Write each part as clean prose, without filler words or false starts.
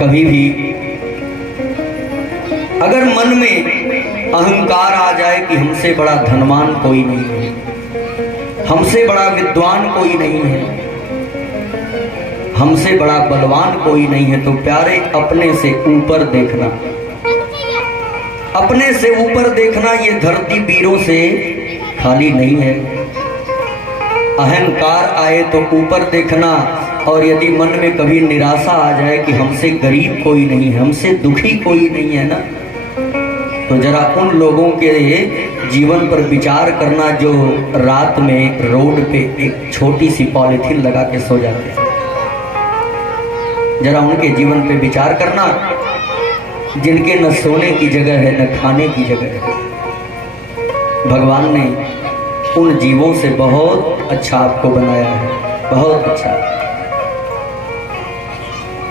कभी भी अगर मन में अहंकार आ जाए कि हमसे बड़ा धनवान कोई नहीं है, हमसे बड़ा विद्वान कोई नहीं है, हमसे बड़ा बलवान कोई नहीं है, तो प्यारे अपने से ऊपर देखना, अपने से ऊपर देखना। ये धरती वीरों से खाली नहीं है। अहंकार आए तो ऊपर देखना, और यदि मन में कभी निराशा आ जाए कि हमसे गरीब कोई नहीं है, हमसे दुखी कोई नहीं है ना, तो जरा उन लोगों के जीवन पर विचार करना जो रात में रोड पे एक छोटी सी पॉलिथीन लगा के सो जाते हैं। जरा उनके जीवन पे विचार करना, जिनके न सोने की जगह है न खाने की जगह है। भगवान ने उन जीवों से बहुत अच्छा आपको बनाया है, बहुत अच्छा।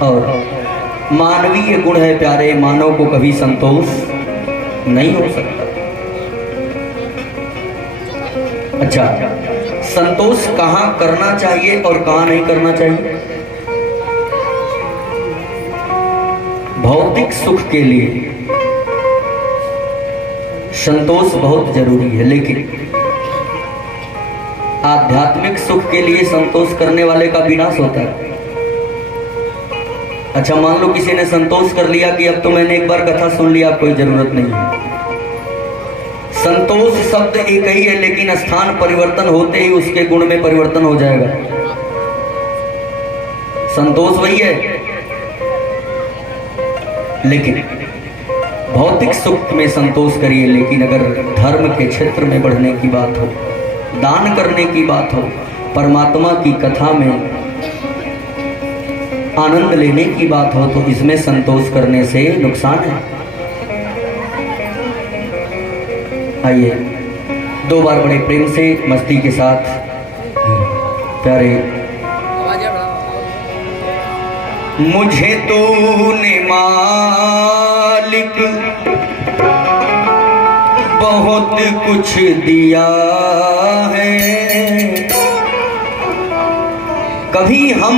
और मानवीय गुण है प्यारे, मानव को कभी संतोष नहीं हो सकता। अच्छा, संतोष कहाँ करना चाहिए और कहाँ नहीं करना चाहिए? भौतिक सुख के लिए संतोष बहुत जरूरी है, लेकिन आध्यात्मिक सुख के लिए संतोष करने वाले का विनाश होता है। अच्छा, मान लो किसी ने संतोष कर लिया कि अब तो मैंने एक बार कथा सुन लिया, अब कोई जरूरत नहीं है। संतोष शब्द एक ही है, लेकिन स्थान परिवर्तन होते ही उसके गुण में परिवर्तन हो जाएगा। संतोष वही है, लेकिन भौतिक सुख में संतोष करिए, लेकिन अगर धर्म के क्षेत्र में बढ़ने की बात हो, दान करने की बात हो, परमात्मा की कथा में आनंद लेने की बात हो, तो इसमें संतोष करने से नुकसान है। आइए दो बार बड़े प्रेम से मस्ती के साथ प्यारे। मुझे तूने मालिक बहुत कुछ दिया है। कभी हम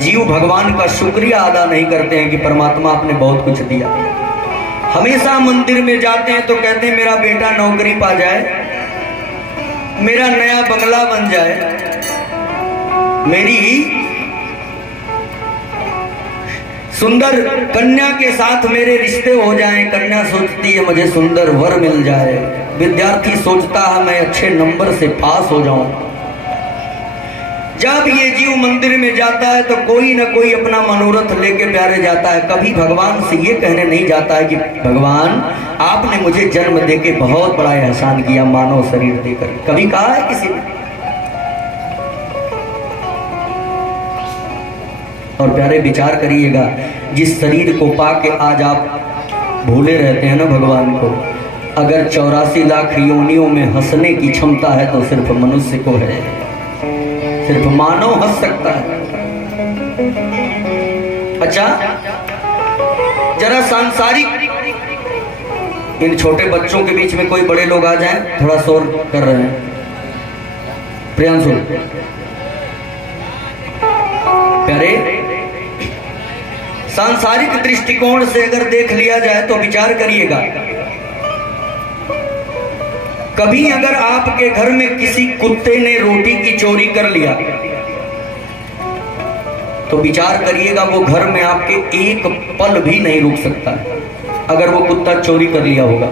जीव भगवान का शुक्रिया अदा नहीं करते हैं कि परमात्मा आपने बहुत कुछ दिया। हमेशा मंदिर में जाते हैं तो कहते हैं मेरा बेटा नौकरी पा जाए, मेरा नया बंगला बन जाए, मेरी सुंदर कन्या के साथ मेरे रिश्ते हो जाएं। कन्या सोचती है मुझे सुंदर वर मिल जाए, विद्यार्थी सोचता है मैं अच्छे नंबर से पास हो जाऊं। जब ये जीव मंदिर में जाता है तो कोई ना कोई अपना मनोरथ लेके प्यारे जाता है। कभी भगवान से ये कहने नहीं जाता है कि भगवान आपने मुझे जन्म देके बहुत बड़ा एहसान किया, मानव शरीर देकर। कभी कहा है किसी ने? और प्यारे विचार करिएगा, जिस शरीर को पाके आज आप भूले रहते हैं ना भगवान को, अगर 84 लाख योनियों में हंसने की क्षमता है तो सिर्फ मनुष्य को है, सिर्फ मानव हंस सकता है। अच्छा, जरा सांसारिक, इन छोटे बच्चों के बीच में कोई बड़े लोग आ जाएं, थोड़ा शोर कर रहे हैं। प्रियांशु प्यारे, सांसारिक दृष्टिकोण से अगर देख लिया जाए तो विचार करिएगा, कभी अगर आपके घर में किसी कुत्ते ने रोटी की चोरी कर लिया तो विचार करिएगा वो घर में आपके एक पल भी नहीं रुक सकता अगर वो कुत्ता चोरी कर लिया होगा।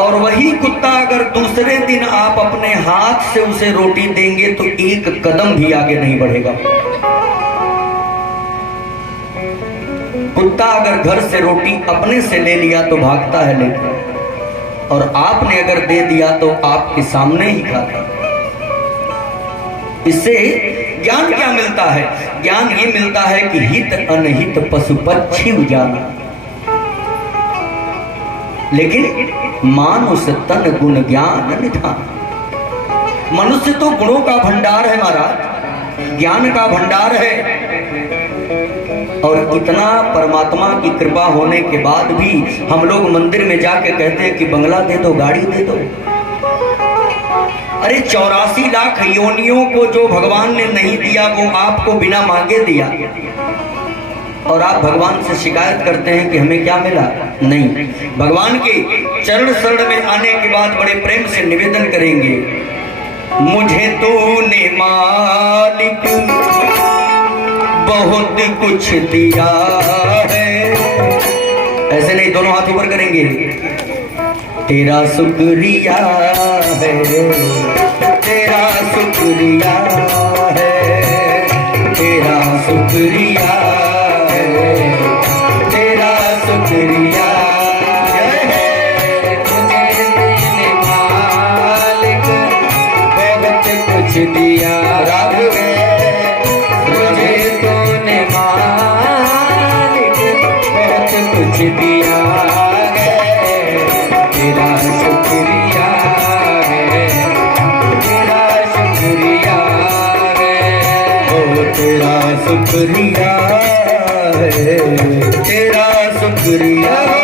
और वही कुत्ता अगर दूसरे दिन आप अपने हाथ से उसे रोटी देंगे तो एक कदम भी आगे नहीं बढ़ेगा। कुत्ता अगर घर से रोटी अपने से ले लिया तो भागता है, लेकिन और आपने अगर दे दिया तो आपके सामने ही खाता। इससे ज्ञान क्या मिलता है? ज्ञान ये मिलता है कि हित अनहित पशु पक्षी जाना, लेकिन मानुष तन गुण ज्ञान निधान। मनुष्य तो गुणों का भंडार है महाराज, ज्ञान का भंडार है। और इतना परमात्मा की कृपा होने के बाद भी हम लोग मंदिर में जाके कहते हैं कि बंगला दे दो, गाड़ी दे दो। अरे 84 लाख योनियों को जो भगवान ने नहीं दिया वो आपको बिना मांगे दिया। और आप भगवान से शिकायत करते हैं कि हमें क्या मिला। नहीं, भगवान के चरण शरण में आने के बाद बड़े प्रेम से निवेदन करेंगे, मुझे तूने मालिक बहुत कुछ दिया है। ऐसे नहीं, दोनों हाथ ऊपर करेंगे, तेरा शुक्रिया है, तेरा शुक्रिया है, तेरा शुक्रिया है, तेरा शुक्रिया है। मुझे तेरे मालिक बहुत कुछ दिया है, मुझे तूने मालिक बहुत कुछ दिया है, तेरा शुक्रिया है, तेरा शुक्रिया है, ओ तेरा शुक्रिया है, तेरा शुक्रिया है।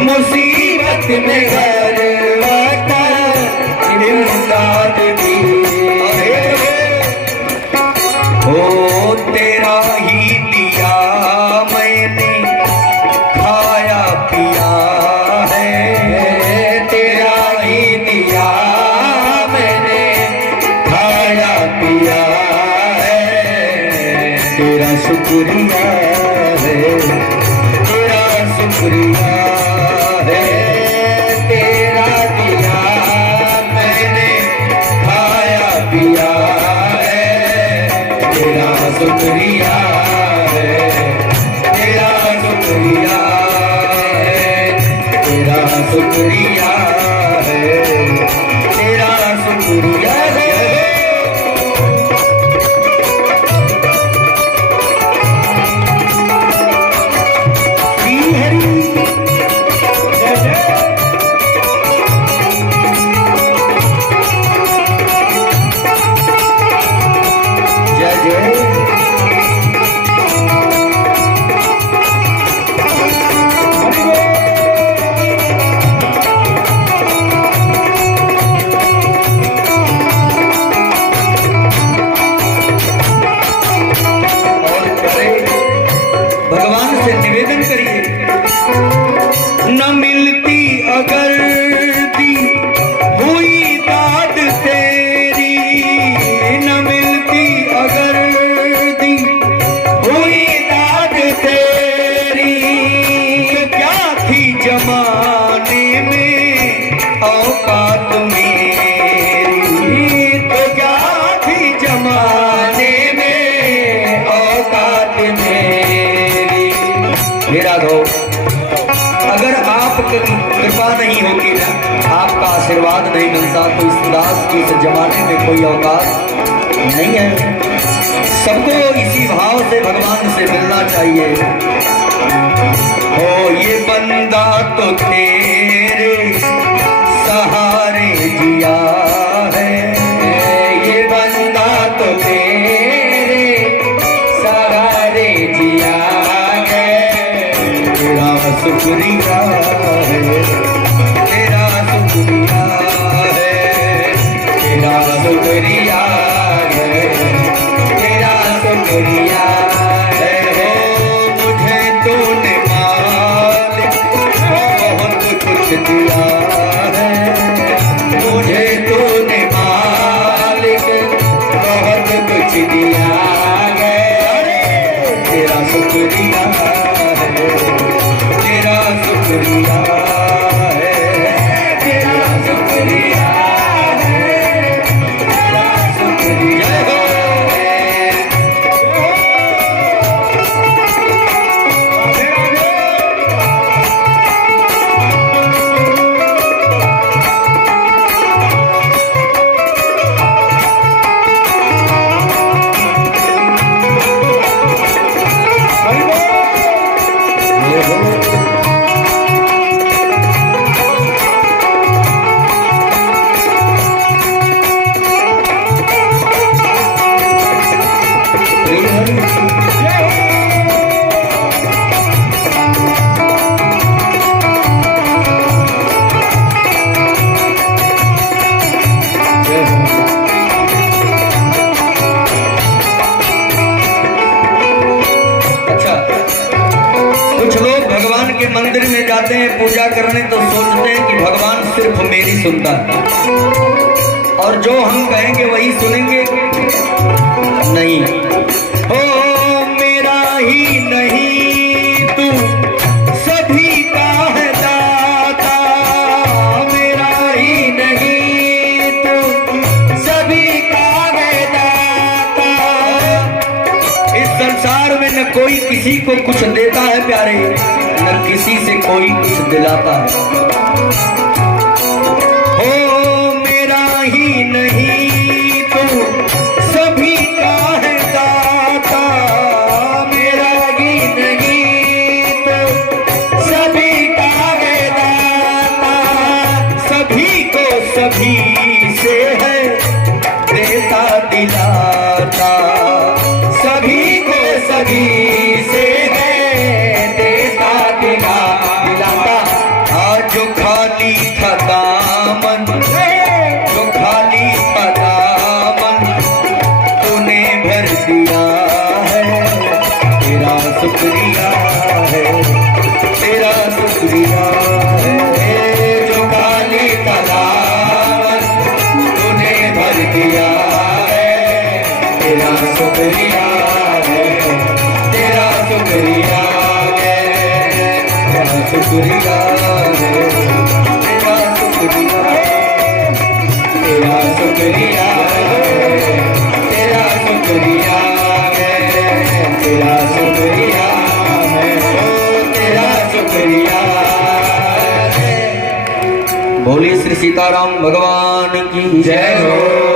मुसीबत में हर वक्त इमदाद दी है। ओ तेरा ही दिया मैंने खाया पिया है, तेरा ही दिया मैंने खाया पिया है, तेरा शुक्रिया है, तेरा शुक्रिया है, तेरा दिया मैंने खाया पिया है, तेरा शुक्रिया है, तेरा शुक्रिया है, तेरा शुक्रिया है, तेरा शुक्रिया है। न मिलती अगर दी हुई दाद तेरी, न मिलती अगर दी हुई दाद तेरी, तो क्या थी जमाने में औकात मेरी, तो क्या थी जमाने में औकात मेरी। मेरा दोस्त, अगर आपकी कृपा नहीं होगी ना, आपका आशीर्वाद नहीं मिलता, तो इस दास की इस जमाने में कोई औकात नहीं है। सबको इसी भाव से भगवान से मिलना चाहिए। ओ ये बंदा तो तेरे सहारे जिया है, ये बंदा तो तेरे सहारे जिया है, तेरा शुक्रिया है, तेरा शुक्रिया है, तेरा शुक्रिया है, तेरा शुक्रिया है। हो मुझे तूने मालिक बहुत कुछ दिया है, मुझे तूने मालिक बहुत कुछ दिया है, तेरा शुक्रिया है, तेरा शुक्रिया है, तेरा शुक्रिया है, समझते हैं कि भगवान सिर्फ मेरी सुनता है और जो हम कहेंगे वही सुनेंगे। नहीं, हो मेरा ही नहीं तू सभी का है दाता, मेरा ही नहीं तू सभी का है दाता। इस संसार में न कोई किसी को कुछ देता है प्यारे, न किसी से कोई कुछ दिलाता है। हो मेरा ही नहीं तू सभी का है दाता, मेरा ही नहीं तो सभी का है दाता। सभी को सभी से है देता दिलाता, सभी को सभी से है देता दिलाता। आज जो खाली था दामन, जो खाली था दामन तूने भर दिया है, तेरा शुक्रिया है, तेरा शुक्रिया है। जो खाली था दामन तूने भर दिया है, तेरा शुक्रिया है, तेरा शुक्रिया है, तेरा शुक्रिया है, तेरा शुक्रिया, तेरा शुक्रिया है, तेरा शुक्रिया है, तेरा शुक्रिया है, तेरा शुक्रिया है। बोलिए श्री सीताराम भगवान की जय हो।